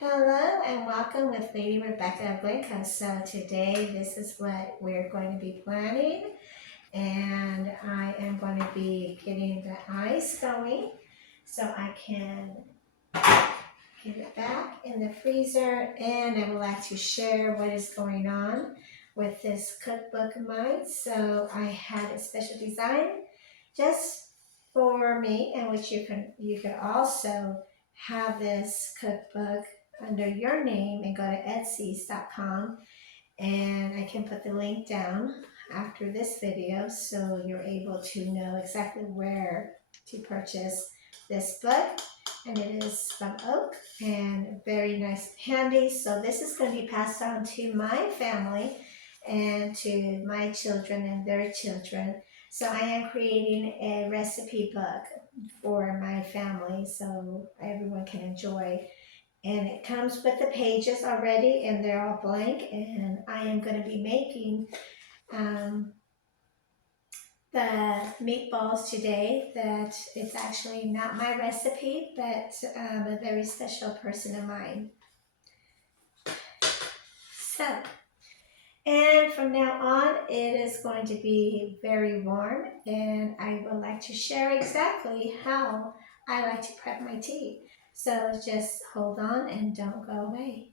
Hello and welcome with Lady Rebecca Blinko. So today this is what we're going to be planning, and I am going to be getting the ice going so I can get it back in the freezer, and I would like to share what is going on with this cookbook of mine. So I had a special design just for me, in which you can also have this cookbook under your name and go to etsy.com, and I can put the link down after this video so you're able to know exactly where to purchase this book. And it is from oak and very nice handy. So this is going to be passed on to my family and to my children and their children. So I am creating a recipe book for my family so everyone can enjoy. And it comes with the pages already, and they're all blank. And I am going to be making the meatballs today. That it's actually not my recipe, but a very special person of mine. So, and from now on, it is going to be very warm, and I would like to share exactly how I like to prep my tea. So just hold on and don't go away.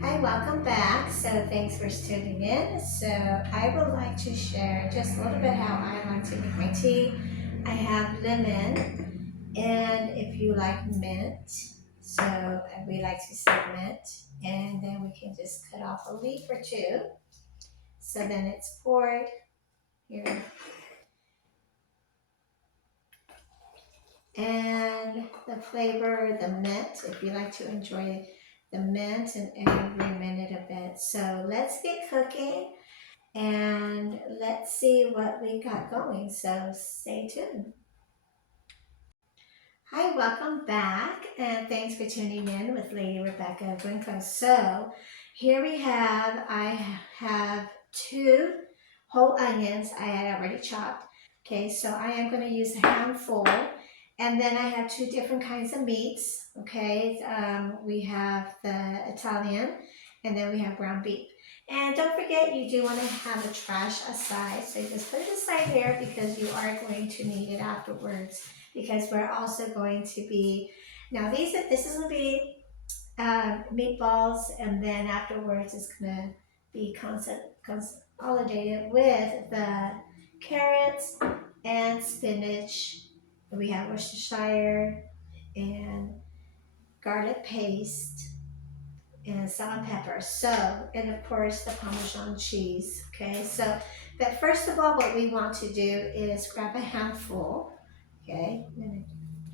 Hi, welcome back. So thanks for tuning in. So I would like to share just a little bit how I like to make my tea. I have lemon, and if you like mint, so we like to say mint, and then we can just cut off a leaf or two. So then it's poured here. And the flavor, the mint, if you like to enjoy the mint and every minute of it. So let's get cooking and let's see what we got going. So stay tuned. Hi, welcome back, and thanks for tuning in with Lady Rebecca Blinko. So here I have 2 whole onions I had already chopped. Okay, so I am going to use a handful. And then I have 2 different kinds of meats, okay? We have the Italian, and then we have ground beef. And don't forget, you do want to have the trash aside. So just put it aside here because you are going to need it afterwards. Because we're also going to be, now this is going to be meatballs, and then afterwards it's going to be consolidated with the carrots and spinach. We have Worcestershire and garlic paste and salt and pepper. So, and of course the Parmesan cheese. Okay, so but first of all, what we want to do is grab a handful. Okay, and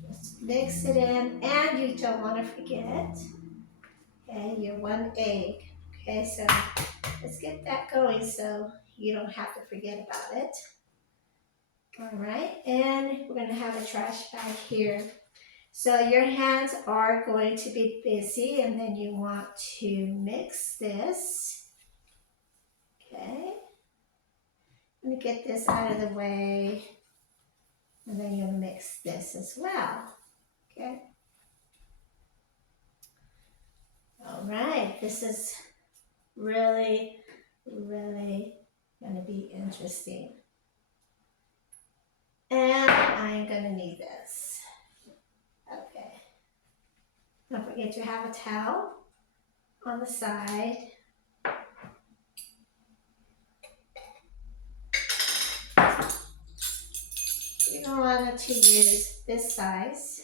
just mix it in, and you don't want to forget, okay, your 1 egg. Okay, so let's get that going so you don't have to forget about it. All right, and we're going to have a trash bag here. So your hands are going to be busy, and then you want to mix this. Okay, let me get this out of the way, and then you'll mix this as well. Okay. All right, this is really going to be interesting. And I'm going to need this. Okay. Don't forget to have a towel on the side. You're going to want to use this size,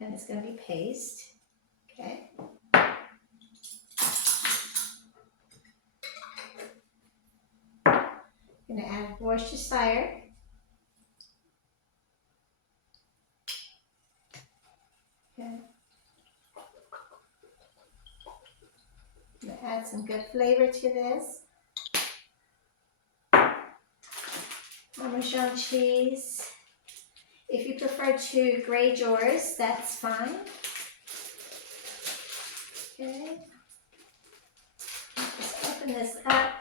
and it's going to be paste. Okay. I'm going to add Worcestershire. Okay. I'm going to add some good flavor to this. Parmesan cheese. If you prefer to grate yours, that's fine. Okay. Let's open this up.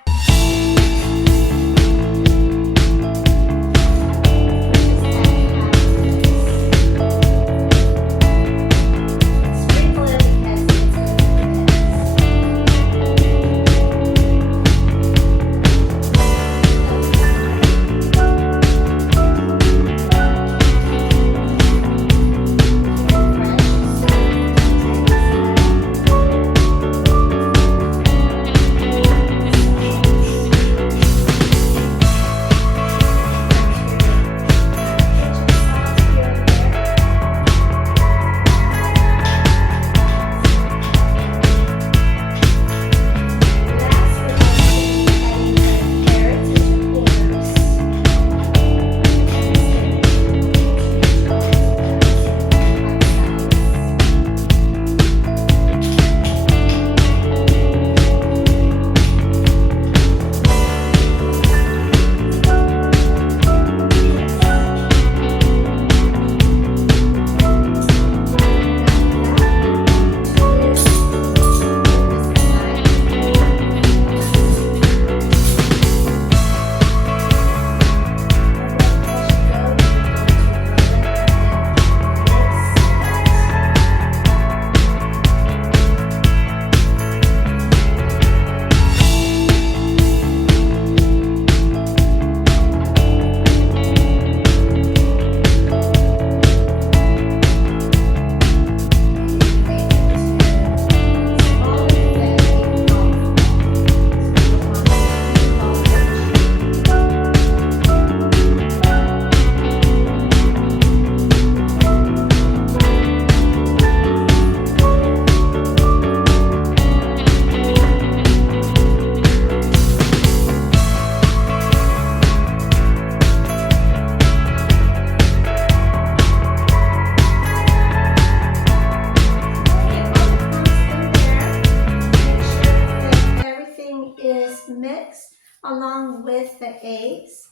mix along with the eggs.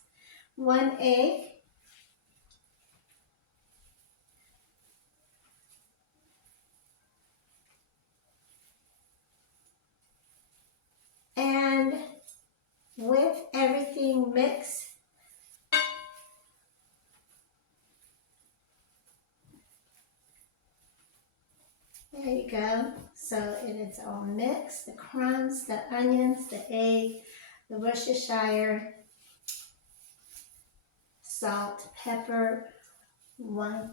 1 egg. And with everything mixed, there you go. So it is all mixed. The crumbs, the onions, the egg, the Worcestershire, salt, pepper, 1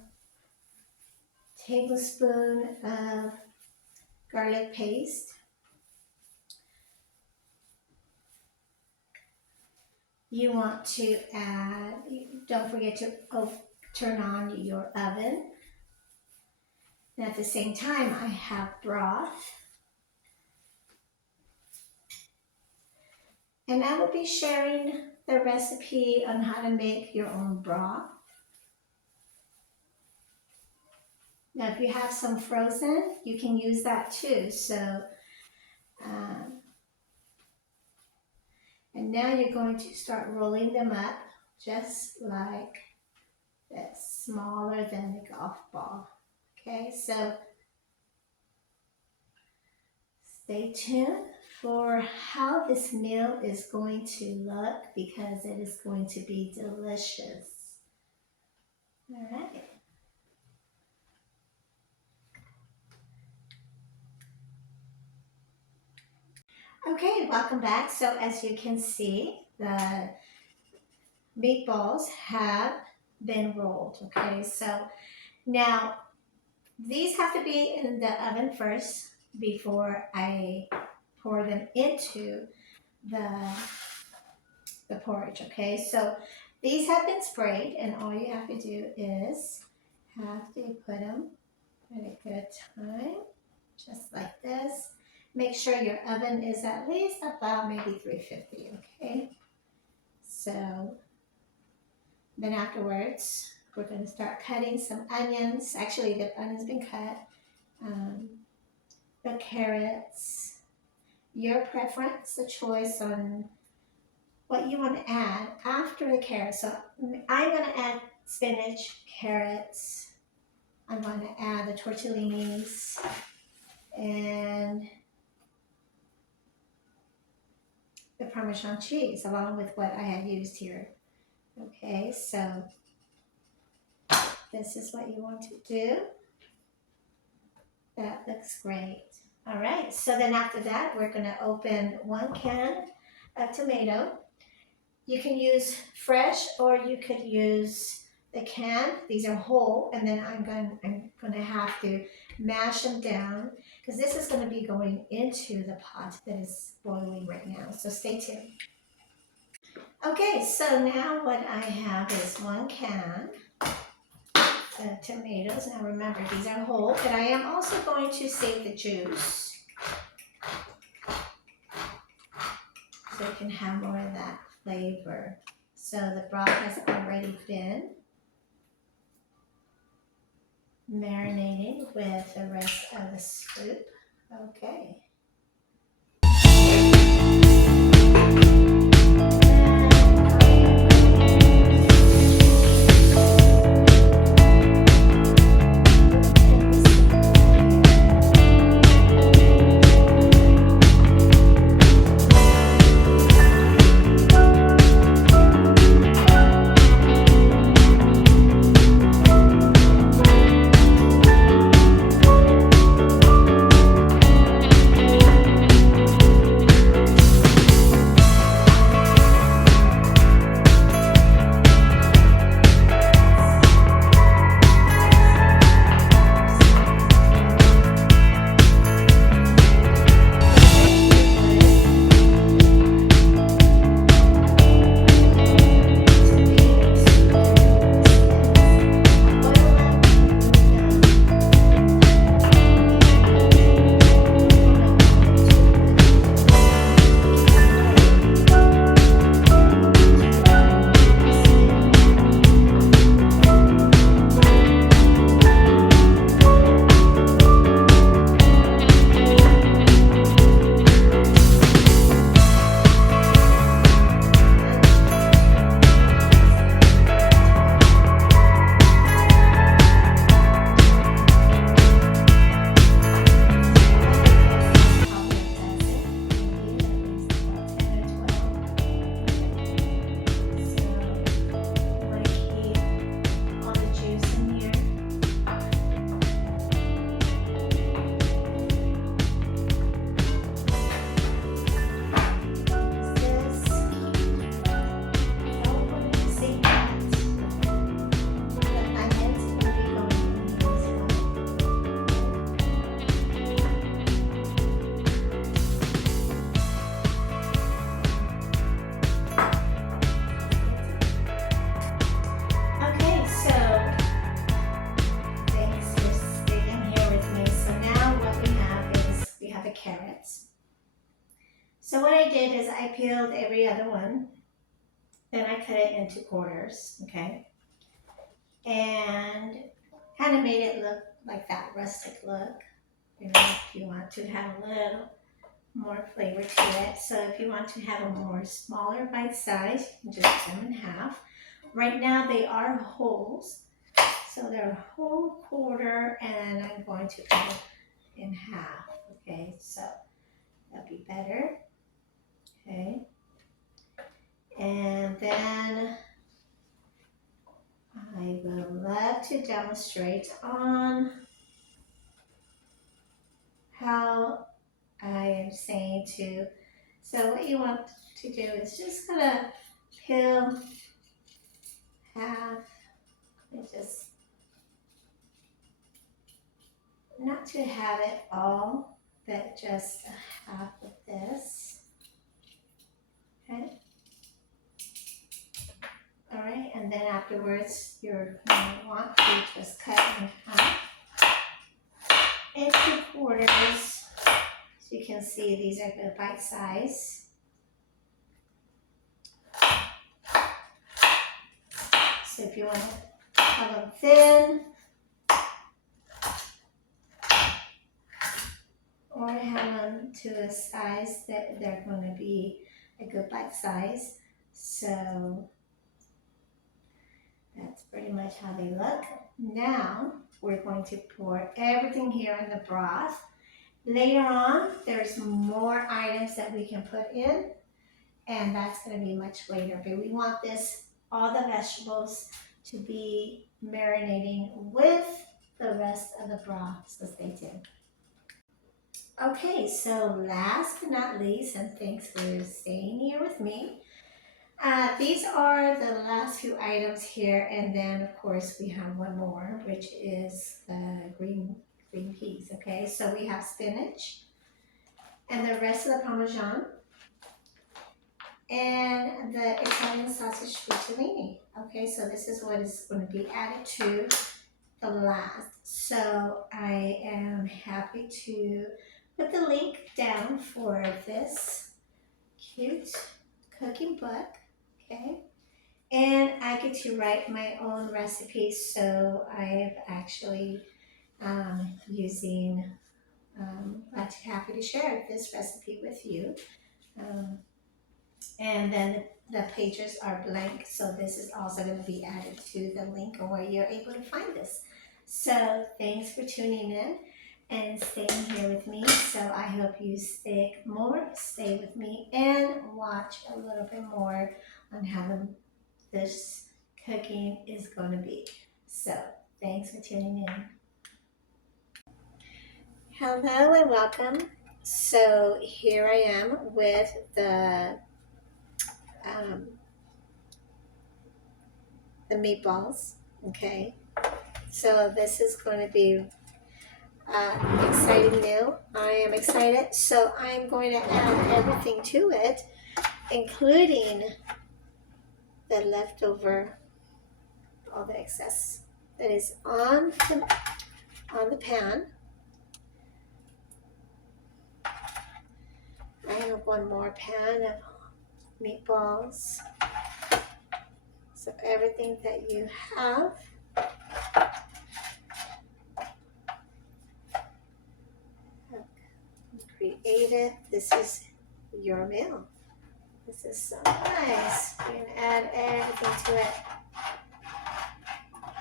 tablespoon of garlic paste. You want to add, don't forget to turn on your oven. And at the same time, I have broth. And I will be sharing the recipe on how to make your own broth. Now, if you have some frozen, you can use that too. So, and now you're going to start rolling them up just like this, smaller than the golf ball. Okay, so stay tuned for how this meal is going to look because it is going to be delicious. All right. Okay, welcome back. So as you can see, the meatballs have been rolled. Okay, so now these have to be in the oven first before I pour them into the porridge. Okay, so these have been sprayed, and all you have to do is have to put them at a good time, just like this. Make sure your oven is at least about maybe 350, okay? So then afterwards, we're going to start cutting some onions. Actually, the onion's been cut. The carrots, your preference, the choice on what you want to add after the carrots. So I'm going to add spinach, carrots. I'm going to add the tortellinis and the Parmesan cheese along with what I have used here. Okay, so this is what you want to do. That looks great. All right, so then after that, we're going to open 1 can of tomato. You can use fresh or you could use the can. These are whole, and then I'm going to have to mash them down because this is going to be going into the pot that is boiling right now. So stay tuned. Okay, so now what I have is 1 can of tomatoes. Now remember, these are whole, but I am also going to save the juice so you can have more of that flavor. So the broth has already been marinating with the rest of the soup. Okay. carrots. So what I did is I peeled every other one. Then I cut it into quarters, okay? And kind of made it look like that rustic look. You know, if you want to have a little more flavor to it. So if you want to have a more smaller bite size, you can just cut them in half. Right now they are wholes. So they're a whole quarter and I'm going to cut it in half. Okay, so that'll be better. Okay. And then I would love to demonstrate on how I am saying to, so what you want to do is just kind of peel half, and just not to have it all, but just half of this, okay? All right, and then afterwards, you're going to want to just cut in half into quarters. So you can see these are good bite size. So if you want to have them thin, or have them to a size that they're going to be a good bite size. So that's pretty much how they look. Now we're going to pour everything here in the broth. Later on, there's more items that we can put in, and that's going to be much later. But we want this, all the vegetables, to be marinating with the rest of the broth, so stay tuned. Okay, so last but not least, and thanks for staying here with me. These are the last few items here, and then of course we have one more, which is the green peas. Okay, so we have spinach and the rest of the Parmesan and the Italian sausage fusilini. Okay, so this is what is going to be added to the last. So I am happy to put the link down for this cute cooking book. Okay, and I get to write my own recipes, so I'm actually using, happy to share this recipe with you. And then the pages are blank, so this is also going to be added to the link where you're able to find this. So thanks for tuning in and staying here with me. So I hope you stay with me, and watch a little bit more on how this cooking is going to be. So thanks for tuning in. Hello and welcome. So here I am with the meatballs. Okay, so this is going to be exciting meal. I am excited. So I'm going to add everything to it, including the leftover, all the excess that is on the pan. I have one more pan of meatballs. So everything that you have, created. This is your meal. This is so nice. You can add everything to it.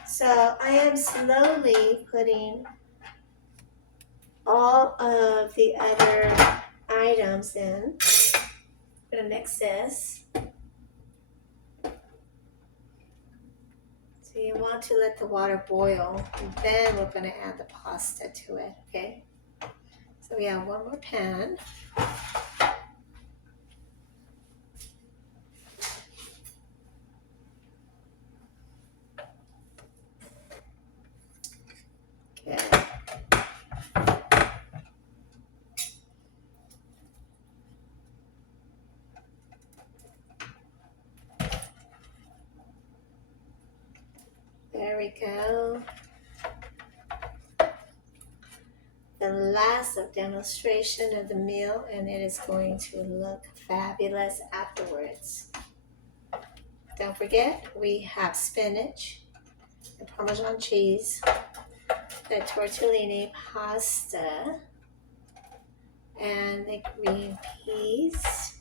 So I am slowly putting all of the other items in. I'm gonna mix this. So you want to let the water boil, and then we're gonna add the pasta to it, okay? So we have one more pan. Okay. There we go. The the last of demonstration of the meal, and it is going to look fabulous afterwards. Don't forget, we have spinach, the Parmesan cheese, the tortellini pasta, and the green peas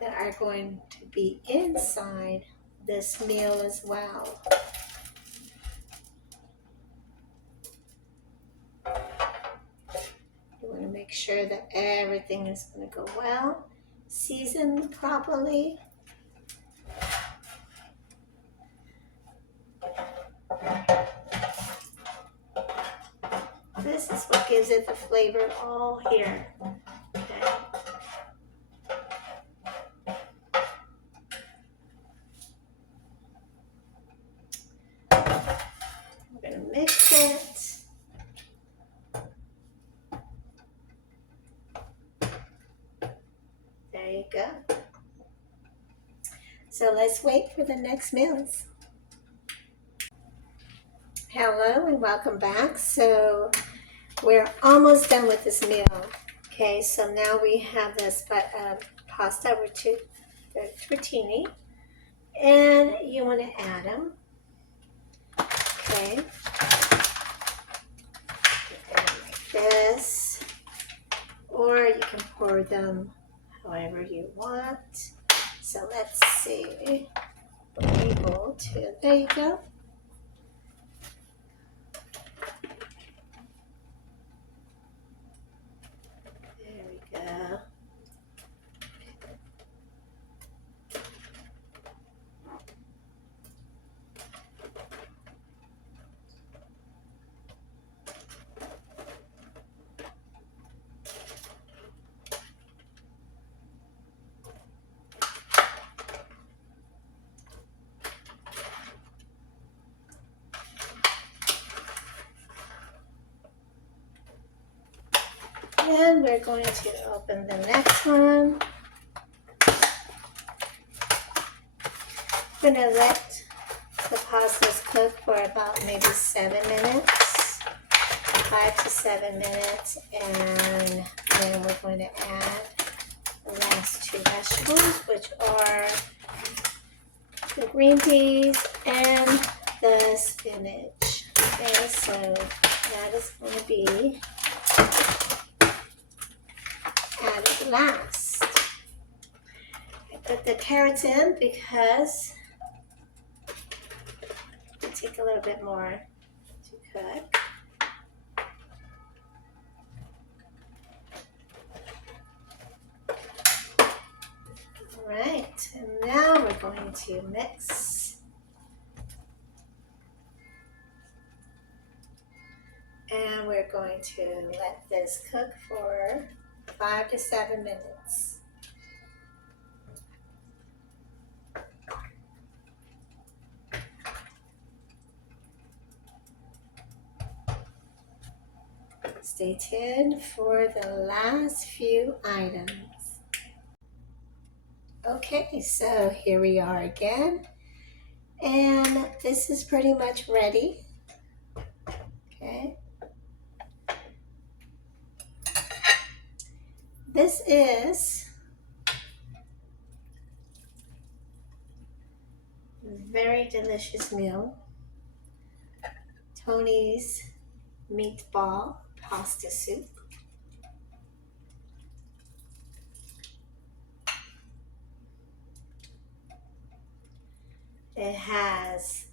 that are going to be inside this meal as well. You want to make sure that everything is going to go well, seasoned properly. This is what gives it the flavor all here. Okay. We're going to mix it. There you go. So let's wait for the next meals. Hello and welcome back. So we're almost done with this meal. Okay, so now we have this pasta with the tortellini, and you want to add them. Okay, like this, or you can pour them however you want. So let's see. We're able to. There you go. There we go. And we're going to open the next one. I'm going to let the pastas cook for about maybe 7 minutes, 5 to 7 minutes, and then we're going to add the last 2 vegetables, which are the green peas and the spinach. Okay, so that is going to be added last. I put the carrots in because it take a little bit more to cook. All right, and now we're going to mix. And we're going to let this cook for 5 to 7 minutes. Stay tuned for the last few items. Okay, so here we are again. And this is pretty much ready. Okay. This is a very delicious meal. Tony's meatball pasta soup. It has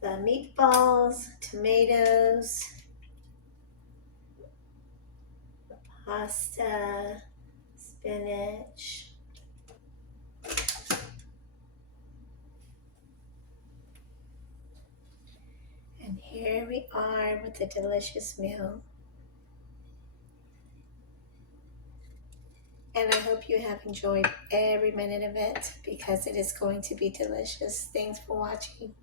the meatballs, tomatoes, pasta, spinach, and here we are with the delicious meal. And I hope you have enjoyed every minute of it because it is going to be delicious. Thanks for watching.